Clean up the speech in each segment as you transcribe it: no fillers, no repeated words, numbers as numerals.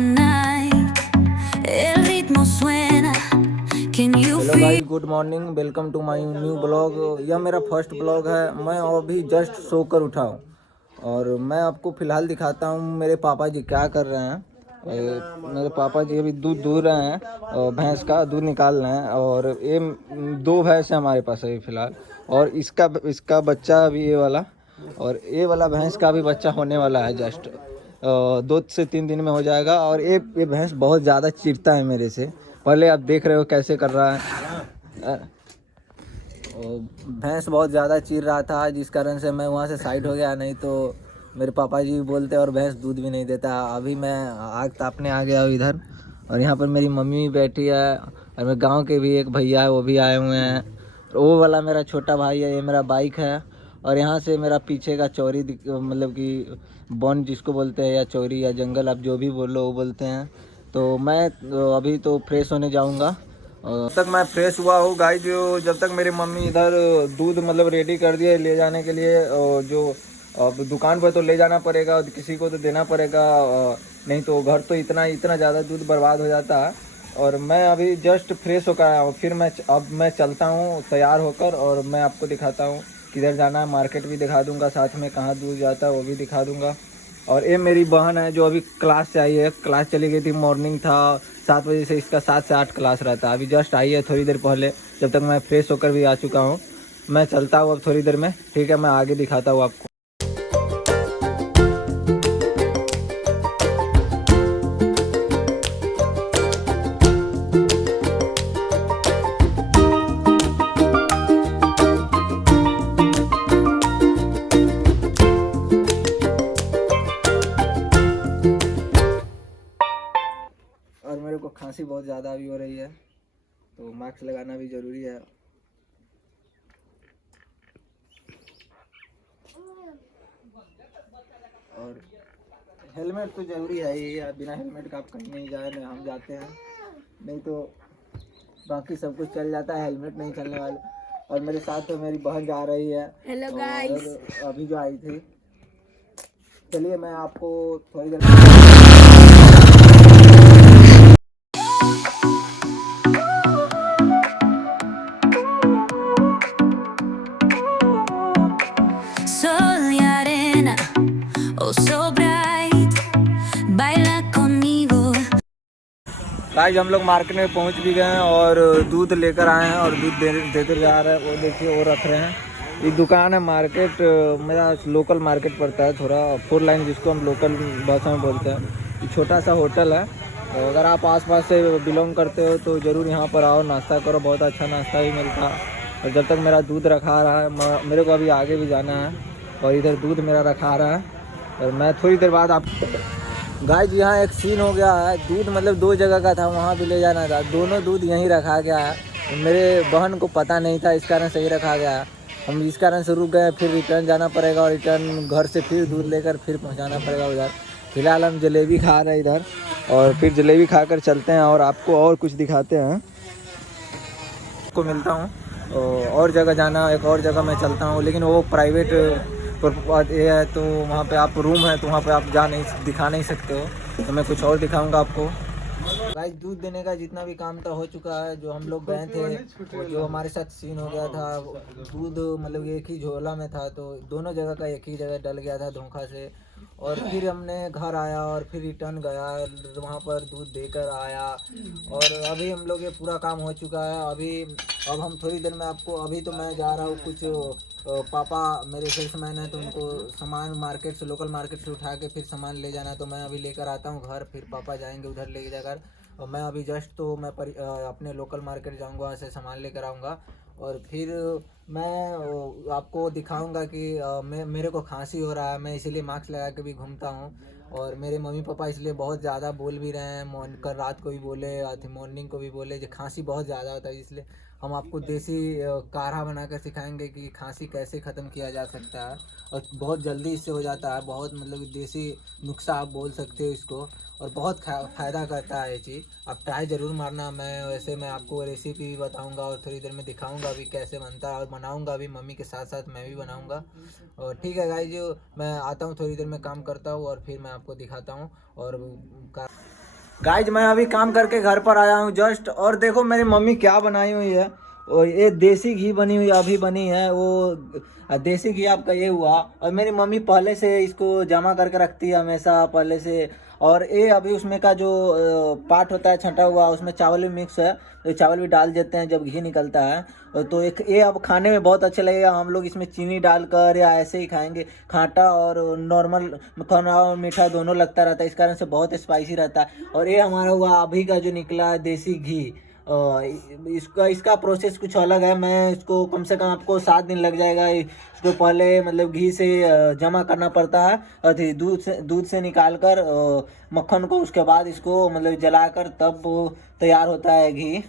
night, el ritmo suena. Can you hello feel? Guys, good morning, welcome to my new blog. यह मेरा first blog है। मैं अभी just सोकर उठा हूँ और मैं आपको फ़िलहाल दिखाता हूँ मेरे पापा जी क्या कर रहे हैं। मेरे पापा जी अभी दूध दूह रहे हैं और भैंस का दूध निकाल रहे हैं। और ये दो भैंस है हमारे पास अभी फ़िलहाल, और इसका बच्चा अभी ये वाला, और ये वाला भैंस का भी बच्चा होने वाला है जस्ट 2 से 3 दिन में हो जाएगा। और ये भैंस बहुत ज़्यादा चिढ़ता है मेरे से। पहले आप देख रहे हो कैसे कर रहा है। भैंस बहुत ज़्यादा चीर रहा था, जिस कारण से मैं वहाँ से साइड हो गया, नहीं तो मेरे पापा जी भी बोलते और भैंस दूध भी नहीं देता। अभी मैं आग तापने आ गया हूँ इधर, और यहाँ पर मेरी मम्मी भी बैठी है, और मेरे गांव के भी एक भैया है, वो भी आए हुए हैं। वो वाला मेरा छोटा भाई है, ये मेरा बाइक है। और यहाँ से मेरा पीछे का चौरी मतलब कि वन जिसको बोलते हैं, या चौरी या जंगल, आप जो भी बोलो वो बोलते हैं। तो मैं अभी तो फ्रेश होने जाऊँगा। जब तक मैं फ्रेश हुआ हूँ गाइस, जब तक मेरी मम्मी इधर दूध मतलब रेडी कर दिए ले जाने के लिए, जो अब दुकान पर तो ले जाना पड़ेगा और किसी को तो देना पड़ेगा, नहीं तो घर तो इतना ज़्यादा दूध बर्बाद हो जाता है। और मैं अभी जस्ट फ्रेश होकर आया हूँ, फिर अब मैं चलता हूँ तैयार होकर, और मैं आपको दिखाता हूँ किधर जाना है। मार्केट भी दिखा दूँगा, साथ में कहाँ दूध जाता है वो भी दिखा दूँगा। और ये मेरी बहन है जो अभी क्लास से आई है, क्लास चली गई थी, मॉर्निंग था 7 बजे से, इसका 7 से 8 क्लास रहता है। अभी जस्ट आई है थोड़ी देर पहले, जब तक मैं फ्रेश होकर भी आ चुका हूँ। मैं चलता हूँ अब थोड़ी देर में, ठीक है, मैं आगे दिखाता हूँ आपको। और मेरे को खांसी बहुत ज़्यादा भी हो रही है, तो मास्क लगाना भी ज़रूरी है। और हेलमेट तो ज़रूरी है ही, बिना हेलमेट का आप कहीं नहीं जाए, नहीं हम जाते हैं, नहीं तो बाकी सब कुछ चल जाता है, हेलमेट नहीं चलने वाले। और मेरे साथ तो मेरी बहन जा रही है। हेलो गाइस, अभी जो आई थी। चलिए मैं आपको थोड़ी देर Sol y arena, oh so bright, baila conmigo. Guys, हम लोग मार्केट में पहुंच भी गए हैं और दूध लेकर आए हैं, और दूध देते जा रहे हैं। वो देखिए वो रख रहे हैं। ये दुकान है मार्केट, मेरा लोकल मार्केट पड़ता है, थोड़ा 4 लाइन जिसको हम लोकल भाषा में बोलते हैं। ये छोटा सा होटल है, तो अगर आप आसपास से बिलोंग करते हो तो ज़रूर यहाँ पर आओ, नाश्ता करो, बहुत अच्छा नाश्ता भी मिलता है। और जब तक मेरा दूध रखा रहा है, मेरे को अभी आगे भी जाना है, और इधर दूध मेरा रखा रहा है, और मैं थोड़ी देर बाद आप गाइस, यहाँ एक सीन हो गया है। दूध मतलब 2 जगह का था, वहाँ भी ले जाना था, दोनों दूध यहीं रखा गया है। मेरे बहन को पता नहीं था, इस कारण से ही रखा गया है। हम इस कारण से रुक गए, फिर रिटर्न जाना पड़ेगा, और रिटर्न घर से फिर दूध लेकर फिर पहुँचाना पड़ेगा उधर। फिलहाल हम जलेबी खा रहे हैं इधर, और फिर जलेबी खाकर चलते हैं और आपको और कुछ दिखाते हैं। को मिलता हूँ और जगह जाना, एक और जगह मैं चलता हूँ, लेकिन वो प्राइवेट पर ये है, तो वहाँ पे आप रूम है, तो वहाँ पे आप दिखा नहीं सकते हो, तो मैं कुछ और दिखाऊंगा आपको। गाइस, दूध देने का जितना भी काम था हो चुका है। जो हम लोग गए थे, जो हमारे साथ सीन हो गया था, दूध मतलब एक ही झोला में था, तो दोनों जगह का एक ही जगह डल गया था धोखा से। और फिर हमने घर आया और फिर रिटर्न गया, वहाँ पर दूध देकर आया, और अभी हम लोग ये पूरा काम हो चुका है। अब हम थोड़ी देर में आपको, अभी तो मैं जा रहा हूँ कुछ, पापा मेरे सेल्समैन हैं, तो उनको सामान मार्केट से, लोकल मार्केट से उठा के फिर सामान ले जाना है, तो मैं अभी लेकर आता हूँ घर, फिर पापा जाएंगे उधर ले जाकर। और मैं अभी जस्ट तो मैं अपने लोकल मार्केट जाऊँगा, वहाँ से सामान लेकर आऊँगा, और फिर मैं आपको दिखाऊंगा कि मेरे को खांसी हो रहा है, मैं इसीलिए मास्क लगा के भी घूमता हूँ। और मेरे मम्मी पापा इसलिए बहुत ज़्यादा बोल भी रहे हैं, कल रात को भी बोले, आज मॉर्निंग को भी बोले, जो खांसी बहुत ज़्यादा होता है, इसलिए हम आपको देसी काढ़ा बनाकर सिखाएंगे कि खांसी कैसे ख़त्म किया जा सकता है, और बहुत जल्दी इससे हो जाता है। बहुत मतलब देसी नुस्खा आप बोल सकते हो इसको, और बहुत फ़ायदा करता है ये चीज़, आप ट्राई ज़रूर मारना। मैं आपको रेसिपी भी बताऊंगा, और थोड़ी देर में दिखाऊंगा अभी कैसे बनता है, और बनाऊंगा भी, मम्मी के साथ साथ मैं भी बनाऊंगा। और ठीक है गाइस, जो मैं आता हूँ थोड़ी देर में, काम करता हूँ और फिर मैं आपको दिखाता हूँ। और गाइज मैं अभी काम करके घर पर आया हूँ जस्ट, और देखो मेरी मम्मी क्या बनाई हुई है। और ये देसी घी बनी हुई अभी बनी है, वो देसी घी आपका ये हुआ। और मेरी मम्मी पहले से इसको जमा करके रखती है हमेशा पहले से। और ये अभी उसमें का जो पार्ट होता है छटा हुआ, उसमें चावल भी मिक्स है, तो चावल भी डाल देते हैं जब घी निकलता है। तो एक ये अब खाने में बहुत अच्छा लगेगा। हम लोग इसमें चीनी डालकर या ऐसे ही खाएंगे, खाटा और नॉर्मल खाना और मीठा दोनों लगता रहता है, इस कारण से बहुत स्पाइसी रहता है। और ये हमारा हुआ अभी का जो निकला है देसी घी। इसका इसका प्रोसेस कुछ अलग है। मैं इसको कम से कम आपको 7 दिन लग जाएगा। इसको पहले मतलब घी से जमा करना पड़ता है, अथी दूध से निकाल कर मक्खन को, उसके बाद इसको मतलब जलाकर तब तैयार होता है घी।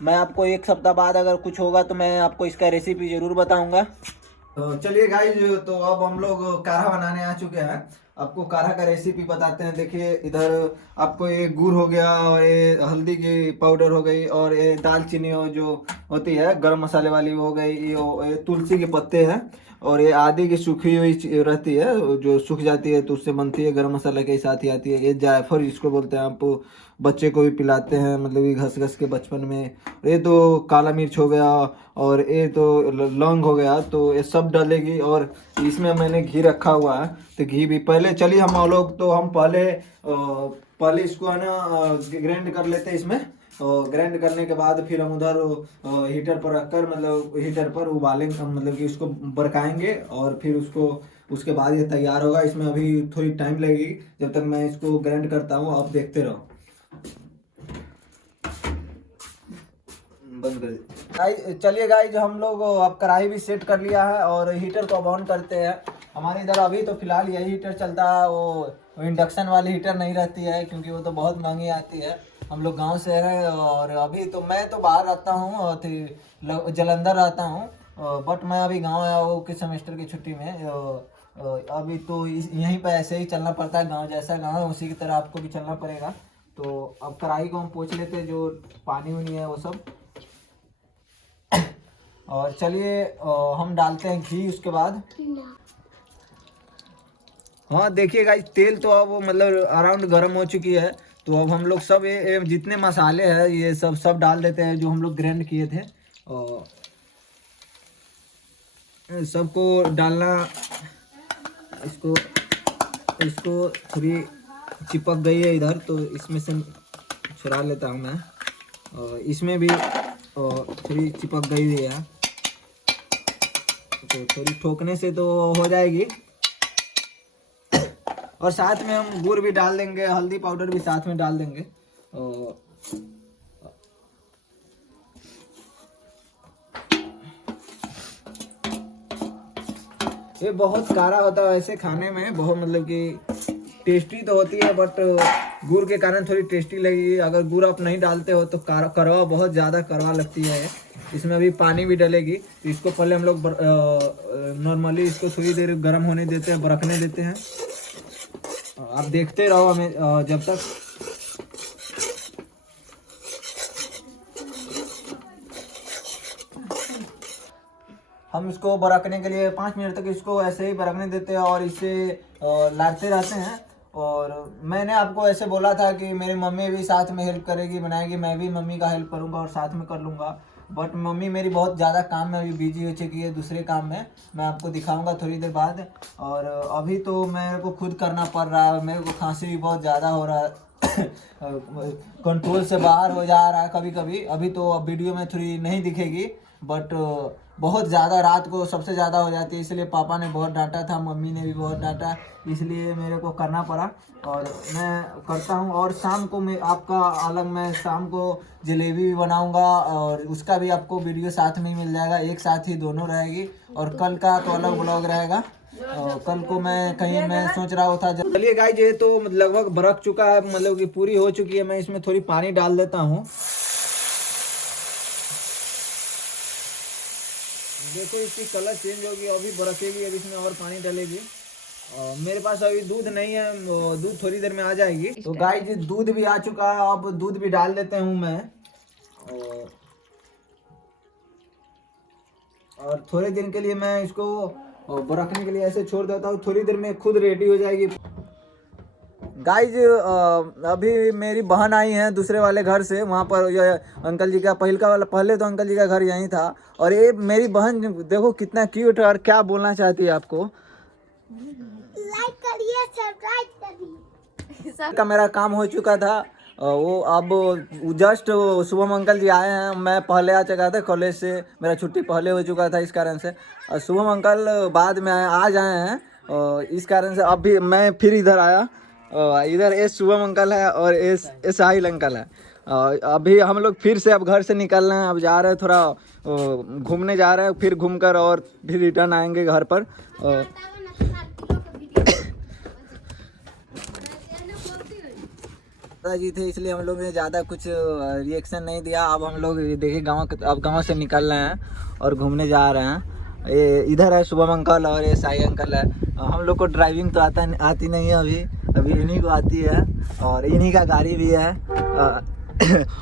मैं आपको 1 सप्ताह बाद अगर कुछ होगा तो मैं आपको इसका रेसिपी ज़रूर बताऊंगा। तो चलिए गाइज, तो अब हम लोग काढ़ा बनाने आ चुके हैं। आपको काढ़ा का रेसिपी बताते हैं। देखिए इधर आपको ये गुड़ हो गया, और ये हल्दी की पाउडर हो गई, और ये दालचीनी हो जो होती है गरम मसाले वाली हो गई, ये तुलसी के पत्ते हैं, और ये आदि की सूखी हुई रहती है जो सूख जाती है तो उससे बनती है, गरम मसाला के साथ ही आती है। ये जायफल इसको बोलते हैं, आप बच्चे को भी पिलाते हैं, मतलब ये घस घस के बचपन में। ये तो काला मिर्च हो गया, और ये तो लौंग हो गया, तो ये सब डालेगी। और इसमें मैंने घी रखा हुआ है, तो घी भी पहले चलिए हम लोग तो हम पहले इसको है ना ग्राइंड कर लेते हैं इसमें। और ग्राइंड करने के बाद फिर हम उधर हीटर पर रखकर, मतलब हीटर पर उबालेंगे, मतलब कि उसको बरकाएंगे, और फिर उसके बाद ये तैयार होगा। इसमें अभी थोड़ी टाइम लगेगी जब तक मैं इसको ग्राइंड करता हूँ, आप देखते रहो। बंद कर चलिए गाइज, हम लोग अब कढ़ाई भी सेट कर लिया है, और हीटर को अब ऑन करते हैं। हमारे इधर अभी तो फिलहाल यही हीटर चलता है, वो इंडक्शन वाली हीटर नहीं रहती है, क्योंकि वो तो बहुत महंगी आती है। हम लोग गांव से हैं, और अभी तो मैं तो बाहर रहता हूँ, और जलंधर रहता हूँ, बट मैं अभी गांव आया हूँ कि सेमेस्टर की छुट्टी में। अभी तो यहीं पर ऐसे ही चलना पड़ता है, गांव जैसा गांव है उसी की तरह आपको भी चलना पड़ेगा। तो अब कढ़ाई को हम पोंछ लेते हैं, जो पानी वानी है वो सब। और चलिए हम डालते हैं घी उसके बाद। हाँ देखिए गाइस, तेल तो अब मतलब अराउंड गर्म हो चुकी है। तो अब हम लोग सब ये जितने मसाले हैं ये सब डाल देते हैं जो हम लोग ग्राइंड किए थे, और सबको डालना। इसको थोड़ी चिपक गई है इधर, तो इसमें से छुड़ा लेता हूँ मैं। और इसमें भी थोड़ी चिपक गई हुई है, तो थोड़ी ठोकने से तो हो जाएगी। और साथ में हम गुड़ भी डाल देंगे, हल्दी पाउडर भी साथ में डाल देंगे। ये बहुत कारा होता है वैसे खाने में, बहुत मतलब कि टेस्टी तो होती है, बट गुड़ के कारण थोड़ी टेस्टी लगेगी। अगर गुड़ आप नहीं डालते हो तो कड़वा बहुत ज़्यादा कड़वा लगती है। इसमें अभी पानी भी डलेगी, तो इसको पहले हम लोग नॉर्मली इसको थोड़ी देर गर्म होने देते हैं, बरकने देते हैं। आप देखते रहो हमें जब तक। हम इसको बरकने के लिए 5 मिनट तक इसको ऐसे ही बरकने देते हैं, और इसे लाते रहते हैं। और मैंने आपको ऐसे बोला था कि मेरी मम्मी भी साथ में हेल्प करेगी, बनाएगी, मैं भी मम्मी का हेल्प करूंगा और साथ में कर लूँगा। बट मम्मी मेरी बहुत ज़्यादा काम में अभी बिजी हो चुकी है, दूसरे काम में। मैं आपको दिखाऊंगा थोड़ी देर बाद। और अभी तो मेरे को खुद करना पड़ रहा है, मेरे को खांसी भी बहुत ज़्यादा हो रहा है कंट्रोल से बाहर हो जा रहा है कभी कभी। अभी तो अब वीडियो में थोड़ी नहीं दिखेगी, बट बहुत ज़्यादा रात को सबसे ज़्यादा हो जाती है, इसलिए पापा ने बहुत डांटा था, मम्मी ने भी बहुत डांटा, इसलिए मेरे को करना पड़ा और मैं करता हूँ। और शाम को मैं आपका अलग, मैं शाम को जलेबी भी बनाऊँगा, और उसका भी आपको वीडियो साथ में ही मिल जाएगा, एक साथ ही दोनों रहेगी। और कल का तो अलग ब्लॉग रहेगा। कल को मैं सोच रहा था। चलिए गाइस, ये तो लगभग बरक चुका है, मतलब कि पूरी हो चुकी है। मैं इसमें थोड़ी पानी डाल देता हूँ। देखो इसकी कलर चेंज होगी, अभी बरकेगी, अभी इसमें और पानी डालेगी। मेरे पास अभी दूध नहीं है, दूध थोड़ी देर में आ जाएगी। तो गाइस दूध भी आ चुका है, अब दूध भी डाल देते हूँ मैं। और थोड़े दिन के लिए मैं इसको बरकने के लिए ऐसे छोड़ देता हूँ, थोड़ी देर में खुद रेडी हो जाएगी। गाइज अभी मेरी बहन आई है दूसरे वाले घर से, वहाँ पर ये अंकल जी का पहले तो अंकल जी का घर यहीं था। और ये मेरी बहन देखो कितना क्यूट है, और क्या बोलना चाहती है आपको। लाइक करिए, सब्सक्राइब करिए। का मेरा काम हो चुका था, वो अब जस्ट शुभम अंकल जी आए हैं। मैं पहले आ चुका था कॉलेज से, मेरा छुट्टी पहले हो चुका था, इस कारण से शुभम अंकल बाद में आज आए हैं। इस कारण से अभी मैं फिर इधर आया। इधर एस शुभम अंकल है और एस साहिल अंकल है। अभी हम लोग फिर से अब घर से निकल रहे हैं, अब जा रहे हैं थोड़ा घूमने जा रहे हैं, फिर घूमकर और फिर रिटर्न आएंगे घर पर। जी थे इसलिए हम लोग ने ज़्यादा कुछ रिएक्शन नहीं दिया। अब हम लोग देखिए अब गांव से निकल रहे हैं और घूमने जा रहे हैं। ये इधर है शुभम अंकल और ये साई अंकल है। हम लोग को ड्राइविंग तो आती नहीं है अभी इन्हीं को आती है, और इन्हीं का गाड़ी भी है।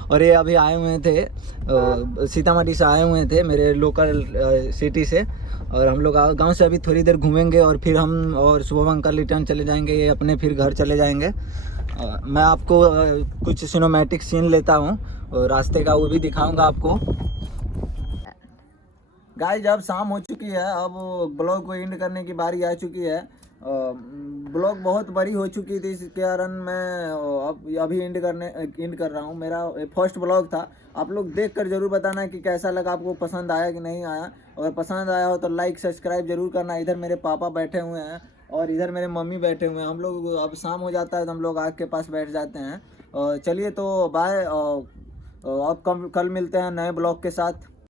और ये अभी आए हुए थे सीतामढ़ी से आए हुए थे, मेरे लोकल सिटी से। और हम लोग गांव से अभी थोड़ी देर घूमेंगे और फिर हम और शुभम अंकल रिटर्न चले जाएंगे, ये अपने फिर घर चले जाएंगे। मैं आपको कुछ सिनेमैटिक सीन लेता हूँ और रास्ते का, वो भी दिखाऊंगा आपको। गाइस अब शाम हो चुकी है, अब ब्लॉग को एंड करने की बारी आ चुकी है। ब्लॉग बहुत बड़ी हो चुकी थी, इसके कारण मैं अभी एंड कर रहा हूँ। मेरा फर्स्ट ब्लॉग था। आप लोग देख कर ज़रूर बताना कि कैसा लगा, आपको पसंद आया कि नहीं आया। अगर पसंद आया हो तो लाइक सब्सक्राइब जरूर करना। इधर मेरे पापा बैठे हुए हैं और इधर मेरे मम्मी बैठे हुए हैं। हम लोग अब शाम हो जाता है तो हम लोग आग के पास बैठ जाते हैं। चलिए तो बाय, अब कल मिलते हैं नए ब्लॉग के साथ।